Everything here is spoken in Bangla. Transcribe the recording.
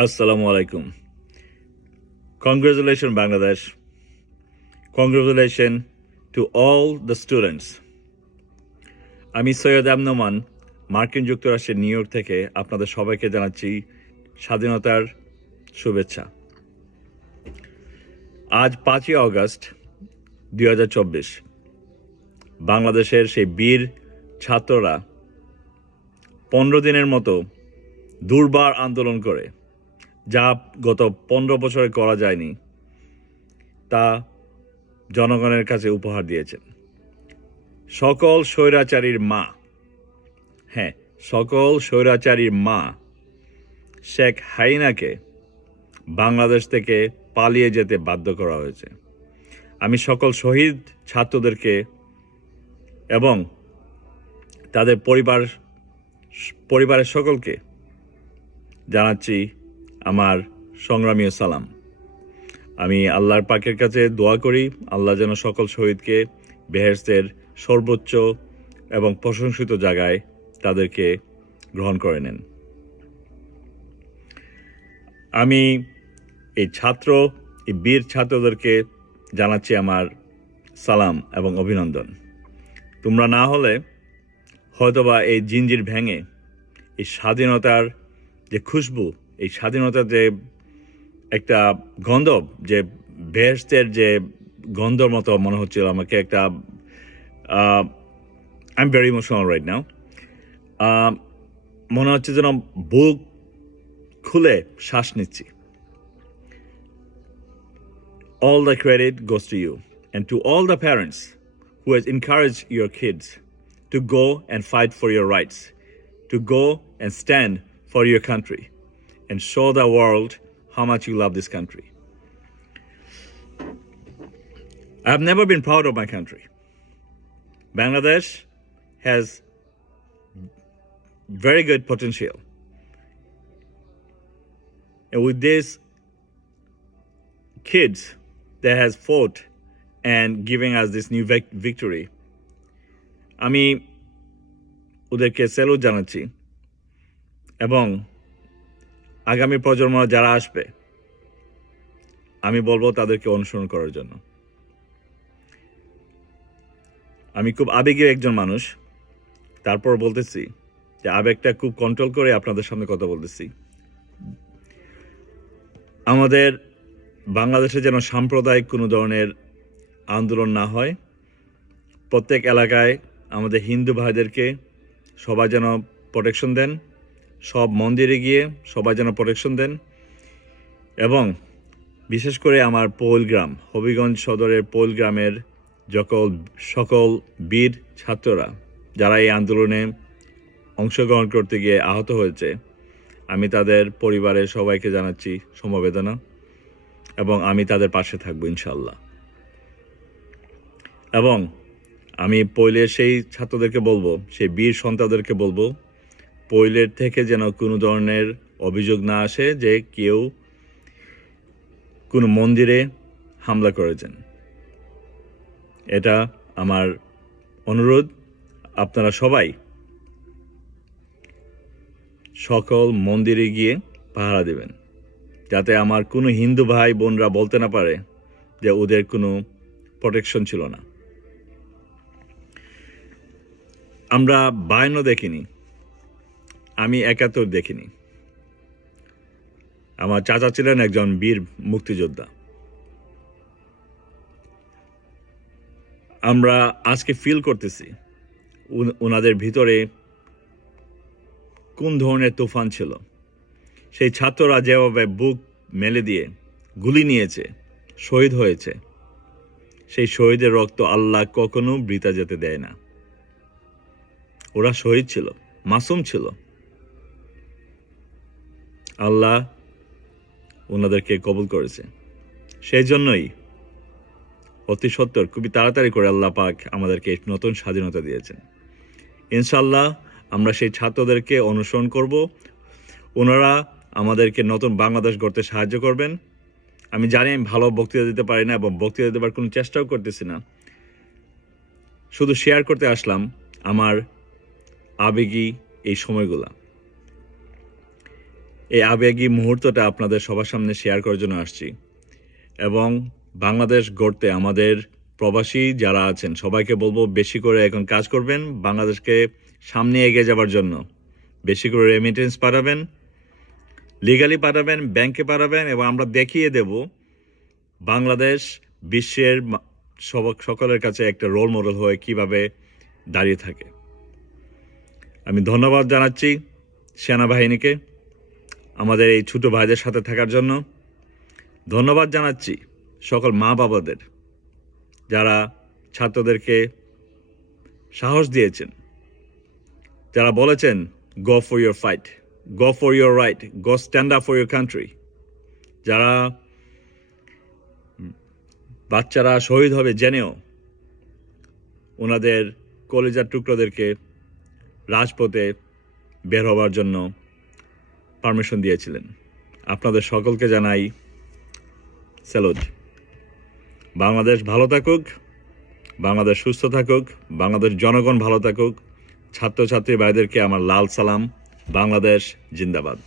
Assalamu alaikum. Congratulations, Bangladesh. Congratulations to all the students. আমি সৈয়দ আমনোমান মার্কিন যুক্তরাষ্ট্রের নিউ ইয়র্ক থেকে আপনাদের সবাইকে জানাচ্ছি স্বাধীনতার শুভেচ্ছা। আজ 5ই আগস্ট 2024 বাংলাদেশের সেই বীর ছাত্ররা 15 দিনের মতো দুর্বার আন্দোলন করে যা গত 15 বছরে করা যায়নি তা জনগণের কাছে উপহার দিয়েছেন। সকল স্বৈরাচারীর মা শেখ হাসিনাকে বাংলাদেশ থেকে পালিয়ে যেতে বাধ্য করা হয়েছে। আমি সকল শহীদ ছাত্রদেরকে এবং তাদের পরিবারের সকলকে জানাচ্ছি আমার সংগ্রামী সালাম। আমি আল্লাহর পাকের কাছে দোয়া করি আল্লাহ যেন সকল শহীদকে বেহেশতের সর্বোচ্চ এবং প্রশংসিত জায়গায় তাদেরকে গ্রহণ করে নেন। আমি এই বীর ছাত্রদেরকে জানাচ্ছি আমার সালাম এবং অভিনন্দন। তোমরা না হলে হয়তোবা এই জিঞ্জির ভেঙে এই স্বাধীনতার যে খুশবু, এই স্বাধীনতার যে একটা গন্ধ, যে বেহেশতের যে গন্ধর মতো মনে হচ্ছিল আমাকে, একটা I am very emotional right now. মনে হচ্ছে যেন বুক খুলে শ্বাস নিচ্ছি। All the credit goes to you and to all the parents who has encouraged your kids to go and fight for your rights, to go and stand for your country and show the world how much you love this country. I have never been proud of my country. Bangladesh has very good potential. And with these kids that has fought and giving us this new victory, আমি ওদেরকে স্যালুট জানাচ্ছি এবং আগামী প্রজন্ম যারা আসবে আমি বলবো তাদেরকে অনুসরণ করার জন্য। আমি খুব আবেগী একজন মানুষ, তারপর বলতেছি যে আবেগটা খুব কন্ট্রোল করে আপনাদের সামনে কথা বলতেছি। আমাদের বাংলাদেশে যেন সাম্প্রদায়িক কোনো ধরনের আন্দোলন না হয়। প্রত্যেক এলাকায় আমাদের হিন্দু ভাইদেরকে সবাই যেন প্রোটেকশন দেন, সব মন্দিরে গিয়ে সবাই যেন প্রোটেকশন দেন এবং বিশেষ করে আমার পৈলগ্রাম, হবিগঞ্জ সদরের পৈলগ্রামের সকল বীর ছাত্ররা যারা এই আন্দোলনে অংশগ্রহণ করতে গিয়ে আহত হয়েছে, আমি তাদের পরিবারের সবাইকে জানাচ্ছি সমবেদনা এবং আমি তাদের পাশে থাকবো ইনশাল্লাহ। এবং আমি পৈলের সেই ছাত্রদেরকে বলবো, সেই বীর সন্তানদেরকে বলবো, পৈলের থেকে যেন কোনো ধরনের অভিযোগ না আসে যে কেউ কোনো মন্দিরে হামলা করেছেন। এটা আমার অনুরোধ। আপনারা সবাই সকল মন্দিরে গিয়ে পাহারা দেবেন, যাতে আমার কোনো হিন্দু ভাই বোনরা বলতে না পারে যে ওদের কোনো প্রোটেকশন ছিল না। আমরা 52 দেখিনি, আমি 71 দেখিনি। আমার চাচা ছিলেন একজন বীর মুক্তিযোদ্ধা। আমরা আজকে ফিল করতেছি ওনাদের ভিতরে কোন ধরনের তুফান ছিল। সেই ছাত্ররা যেভাবে বুক মেলে দিয়ে গুলি নিয়েছে, শহীদ হয়েছে, সেই শহীদের রক্ত আল্লাহ কখনো বৃথা যেতে দেয় না। ওরা শহীদ ছিল, মাসুম ছিল। আল্লাহ ওনাদেরকে কবুল করেছে। সেই জন্যই অতি সত্বর খুবই তাড়াতাড়ি করে আল্লাহ পাক আমাদেরকে নতুন স্বাধীনতা দিয়েছেন। ইনশাল্লাহ আমরা সেই ছাত্রদেরকে অনুসরণ করব। ওনারা আমাদেরকে নতুন বাংলাদেশ গড়তে সাহায্য করবেন। আমি জানি আমি ভালো বক্তৃতা দিতে পারি না এবং বক্তৃতা দেবার কোনো চেষ্টাও করতেছি না, শুধু শেয়ার করতে আসলাম আমার আবেগী এই সময়গুলা। এই আবেগী মুহূর্তটা আপনাদের সবার সামনে শেয়ার করার জন্য আসছি। এবং বাংলাদেশ গড়তে আমাদের প্রবাসী যারা আছেন সবাইকে বলবো বেশি করে এখন কাজ করবেন বাংলাদেশকে সামনে এগিয়ে যাবার জন্য। বেশি করে রেমিটেন্স পাঠাবেন, লিগালি পাঠাবেন, ব্যাংকে পাঠাবেন, এবং আমরা দেখিয়ে দেব বাংলাদেশ বিশ্বের সকলের কাছে একটা রোল মডেল হয়ে কিভাবে দাঁড়িয়ে থাকে। আমি ধন্যবাদ জানাচ্ছি সেনাবাহিনীকে আমাদের এই ছোটো ভাইদের সাথে থাকার জন্য। ধন্যবাদ জানাচ্ছি সকল মা বাবাদের যারা ছাত্রদেরকে সাহস দিয়েছেন, যারা বলেছেন go for your fight, go for your right, go stand up for your country. যারা বাচ্চারা শহীদ হবে জেনেও ওনাদের কলিজার টুকরোদেরকে রাজপথে বের হওয়ার জন্য পারমিশন দিয়েছিলেন। আপনাদের সকলকে জানাই স্যালুট। বাংলাদেশ ভালো থাকুক, বাংলাদেশ সুস্থ থাকুক, বাংলাদেশ জনগণ ভালো থাকুক। ছাত্রছাত্রী ভাইদেরকে আমার লাল সালাম। বাংলাদেশ জিন্দাবাদ।